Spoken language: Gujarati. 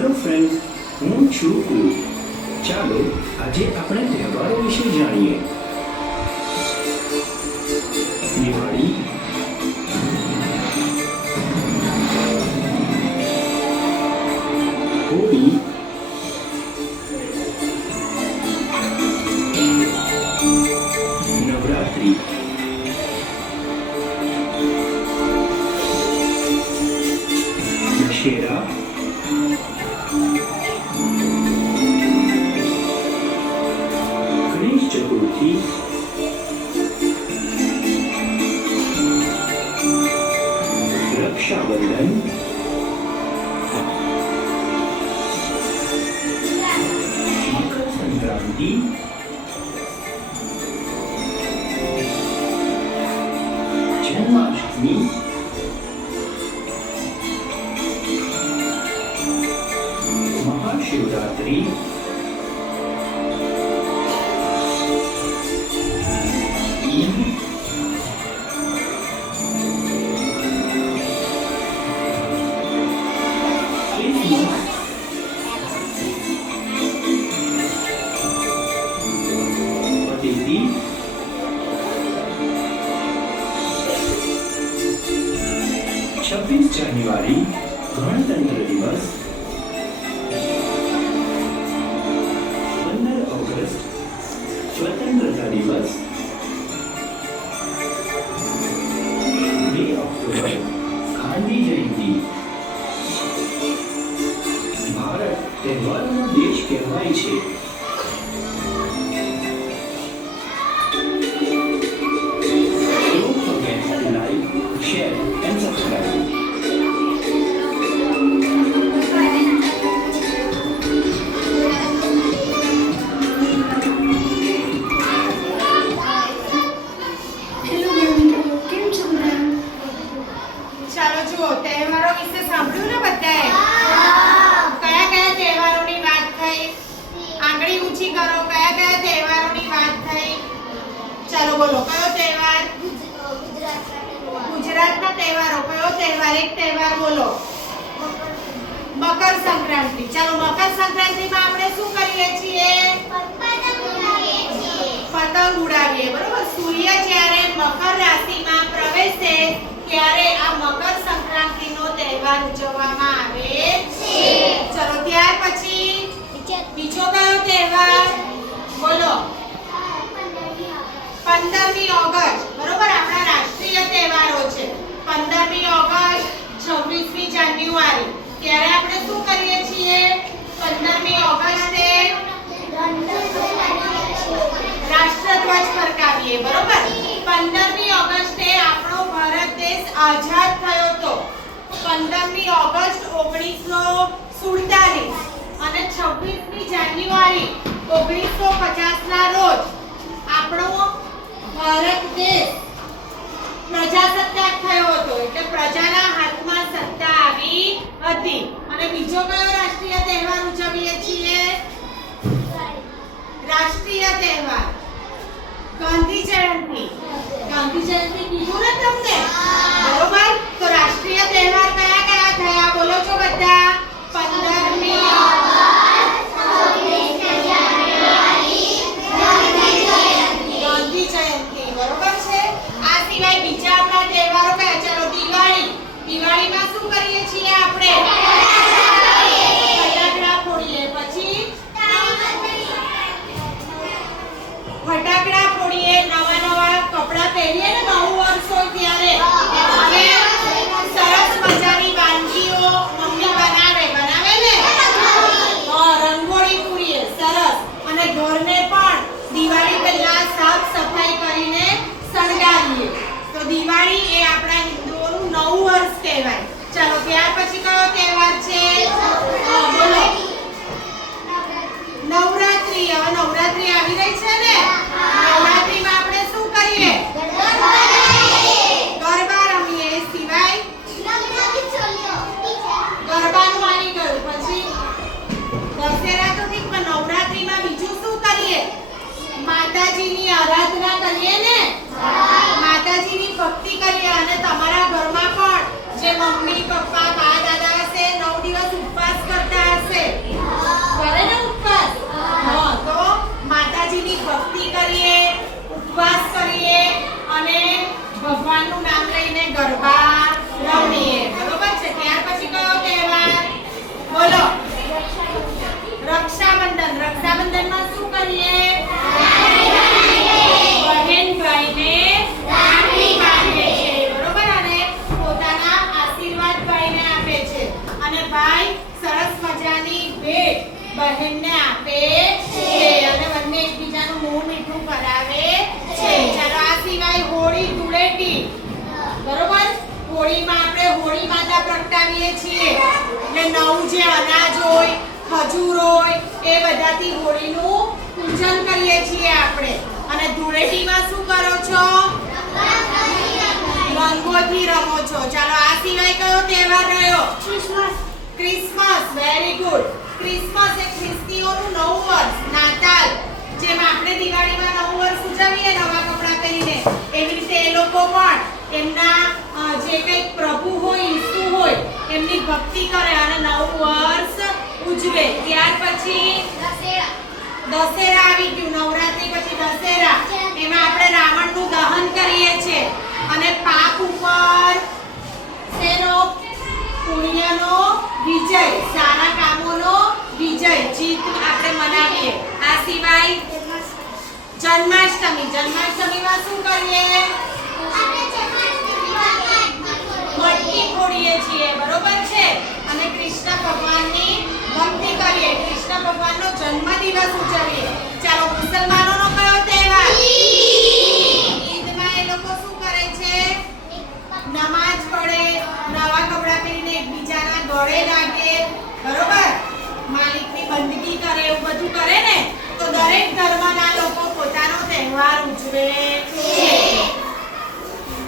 हेलो फ्रेंड्स, હું છું કુલ। ચાલો આજે આપણે તહેવારો વિશે જાણીએ। દિવાળી, હોળી, નવરાત્રી, દશેરા, ગણેશ ચતુર્થી, રક્ષાબંધન, મકર સંક્રાંતિ, જન્માષ્ટમી, મહાશિવરાત્રી, ઈદ, ક્રિસમસ, પતિથી, 26 જાન્યુઆરી ગણતંત્ર દિવસ, 15 ઓગસ્ટ સ્વતંત્રતા દિવસ, 2 ઓક્ટોબર ગાંધી જયંતિ। ભારત તહેવારોનો દેશ કહેવાય છે। Don't forget to like, share and subscribe. ચાલો જુઓ, તહેવારો વિશે સાંભળ્યું ને બધાએ? કયા કયા તહેવારોની વાત થઈ? આંગળી ઊંચી કરો, કયા કયા તહેવારોની વાત થઈ? ચાલો બોલો, કયો તહેવાર? ગુજરાતના તહેવારો, કયો તહેવાર? એક તહેવાર બોલો। મકર સંક્રાંતિ। ચાલો, મકર સંક્રાંતિમાં આપણે શું કરીએ છીએ? પતંગ ઉડાવીએ, બરોબર? સૂર્ય જ્યારે મકર રાશિમાં પ્રવેશે ત્યારે આ મકર સંક્રાંતિનો તહેવાર ઉજવવામાં આવે છે। ચલો, ત્યાર પછી બીજો કયો તહેવાર બોલો? 15મી ઓગસ્ટ, બરોબર? આપણા રાષ્ટ્રીય તહેવારો છે। 15મી ઓગસ્ટ, 26મી જાન્યુઆરી, ત્યારે આપણે શું કરીએ છીએ? 15મી ઓગસ્ટે રાષ્ટ્રધ્વજ ફરકાવીએ, બરોબર? 15મી ઓગસ્ટે આપણો ભારત દેશ આઝાદ થયો હતો। 15મી ઓગસ્ટ 1947 અને 26મી જાન્યુઆરી 1950 ના રોજ આપણો ભારત દેશ પ્રજાસત્તાક થયો હતો, એટલે પ્રજાના હાથમાં સત્તા આવી હતી। અને બીજો કયો રાષ્ટ્રીય તહેવાર ઉજવીએ છીએ? રાષ્ટ્રીય તહેવાર ગાંધી જયંતિ। ગાંધી જયંતિ કીધું ને તમને, બરોબર? તો રાષ્ટ્રીય તહેવાર કયા કયા થયા બોલો છો બધા? 15મી ગાંધી જયંતિ, બરોબર છે? આ સિવાય બીજા આપણા તહેવારો કયા? ચલો, દિવાળી। દિવાળીમાં શું કરીએ છીએ આપણે? ફટાકડા ફોડીએ। પછી ફટાકડા ફોડીએ, નવા નવા કપડાં પહેરીએ ને, નવું વર્ષ હોય ત્યારે, અને સરસ મજાની વાનગીઓ મમ્મી બનાવે ને, રંગોળી પૂરીએ સરસ, અને ઘરને પણ દિવાળી પહેલા સાફ સફાઈ કરીને શણગારીએ। તો દિવાળી એ આપણા હિન્દુઓનું નવું વર્ષ કહેવાય। ચાલો, ત્યાર પછી કયો તહેવાર છે? બોલો, નવરાત્રી। હવે નવરાત્રી આવી રહી છે ને, નવરાત્રીમાં આપણે શું કરીએ? ગરબા રમીએ। એ સિવાય ગરબાનું આવી ગયું, પછી દશેરા તો ઠીક, પણ નવરાત્રીમાં બીજું શું કરીએ? માતાજીની આરાધના કરીએ ને, માતાજીની ભક્તિ કરીએ। અને તમારા ઘરમાં પણ જે મમ્મી પપ્પા બા દાદા હશે 9 દિવસ ઉપવાસ કરતા હશે, નવરાત્રી હોળીનું પૂજન કરીએ છીએ આપણે. અને ધૂળેટીમાં શું કરો છો? રંગોથી રમો છો. ચાલો આ સિવાય કયો તહેવાર રહ્યો? ક્રિસમસ. Very good. ક્રિસમસ એ ખ્રિસ્તીઓનું નવું વર્ષ. નાતાલ, જેમ આપણે દિવાળીમાં નવું વર્ષ ઉજવીએ નવા કપડાં પહેરીને, એવી રીતે એ લોકો પણ એમના જે કંઈક પ્રભુ હોય, ઈસુ હોય, એમની ભક્તિ કરે અને નવું વર્ષ ઉજવે. ત્યાર પછી દશેરા આવી ગયું. નવરાત્રી પછી દશેરા. એમાં આપણે રાવણનું દહન કરીએ છીએ અને પાપ ઉપર શેનો? પુણ્યનો વિજય, સારા કામોનો વિજય, જીત આપણે મનાવીએ. આ સિવાય જન્માષ્ટમી. જન્માષ્ટમીમાં શું કરીએ? મટકી ફોડીએ છીએ, બરોબર છે. અને કૃષ્ણ ભગવાનની ભક્તિ કરીએ, કૃષ્ણ ભગવાનનો જન્મદિવસ ઉજવીએ. ચાલો મુસલમાનોનો કયો તહેવાર? ઈદમાં એ લોકો શું કરે છે? નમાજ પડે, નવા કપડાં પહેરીને એકબીજાના ગળે લાગે, બરોબર, માલિકની બંદગી કરે, એવું બધું કરે ને. તો દરેક ધર્મના લોકો પોતાનો તહેવાર ઉજવે